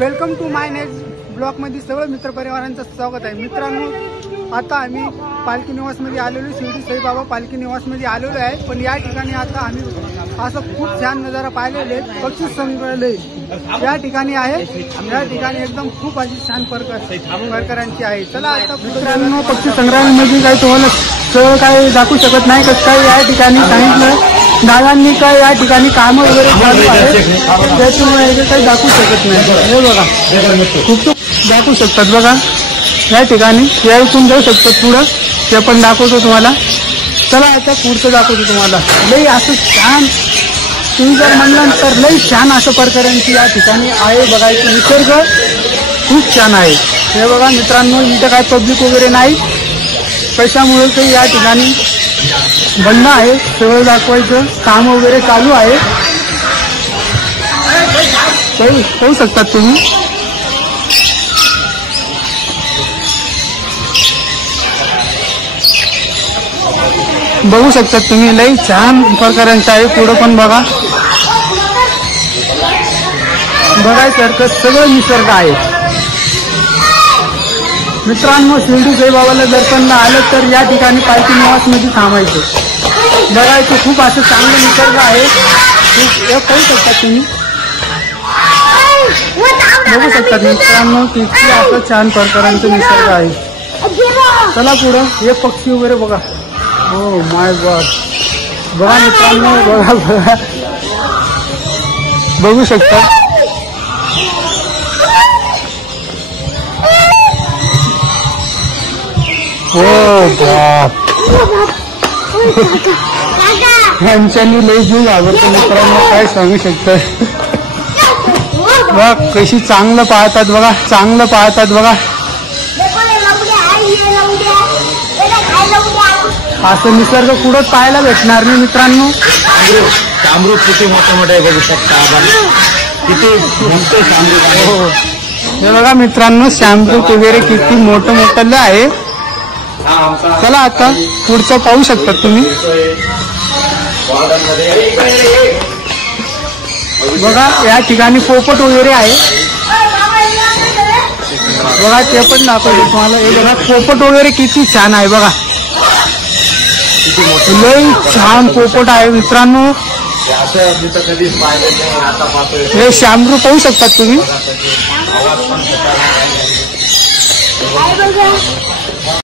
Welcome to my next blog मध्ये सर्व मित्रपरिवारांचं स्वागत आहे। मित्रांनो, आता आम्ही पालखी निवास मध्ये आलेलो, शिर्डी साईबाबा पालखी निवास मध्ये आलेलो आहे। पण या ठिकाणी आता आम्ही असं खूप छान नजारा पाहिलेले, पक्षी संग्रहालय या ठिकाणी आहे। या ठिकाणी एकदम खूप अशी छान प्रकारांची आहे। चला आता मित्रांनो, पक्षी संग्रहालयामध्ये काही तुम्हाला सगळं काही दाखवू शकत नाही, कसं काय या ठिकाणी सांगितलं दादांनी काय या ठिकाणी काम वगैरे चालू आहे, त्याच्यामुळे काही दाखवू शकत नाही। हे बघा, खूप दाखवू शकतात बघा या ठिकाणी, या इथून जाऊ शकतात पुढं, ते पण दाखवतो तुम्हाला। चला आता पुढचं दाखवतो तुम्हाला। लई असं छान, तुम्ही जर म्हणलं तर लई छान असं प्रकारांची या ठिकाणी आहे। बघायचं निसर्ग खूप छान आहे। हे बघा मित्रांनो, इथं काय पब्लिक वगैरे नाही, कशामुळे ते या ठिकाणी बंद आहे, सगळं दाखवायचं काम वगैरे चालू आहे। पाहू शकतात तुम्ही। बघू शकतात तुम्ही, लई छान प्रकारांचं आहे। पुढं पण बघा, बघायसारखं सगळं निसर्ग आहे। मित्रांनो, शिर्डी साईबाबाला दर्शनाला आलं तर या ठिकाणी पालखी निवास मध्ये थांबायचं। बघायचं खूप असं चांगलं निसर्ग आहे। पाहू शकतात तुम्ही, बघू शकतात मित्रांनो, किती असं छान प्रकारांचं निसर्ग आहे। चला पुढं, हे पक्षी वगैरे बघा। हो माय गॉड, बघा मित्रांनो, बघा बघा, बघू शकता। हो बाप, ह्यांच्यानी लई जीव घाबरतो मित्रांनो, काय सांगू शकतं। बघा कशी चांगलं पाहतात, बघा चांगलं पाहतात बघा। असं निसर्ग कुठं पाहायला भेटणार नाही मित्रांनो। शामरूप किती मोठं मोठं आहे, बघू शकता किती मोठं शामरूप आहे। हो, हे बघा मित्रांनो, शामरूप वगैरे किती मोठं मोठं आहे। चला आता पुढचं पाहू शकतात तुम्ही। बघा या ठिकाणी पोपट वगैरे आहे, बघा ते पण दाखवतो तुम्हाला। हे बघा पोपट वगैरे किती छान आहे, बघा लई छान पोपट आहे मित्रांनो। हे शामरूप पाहू शकतात तुम्ही।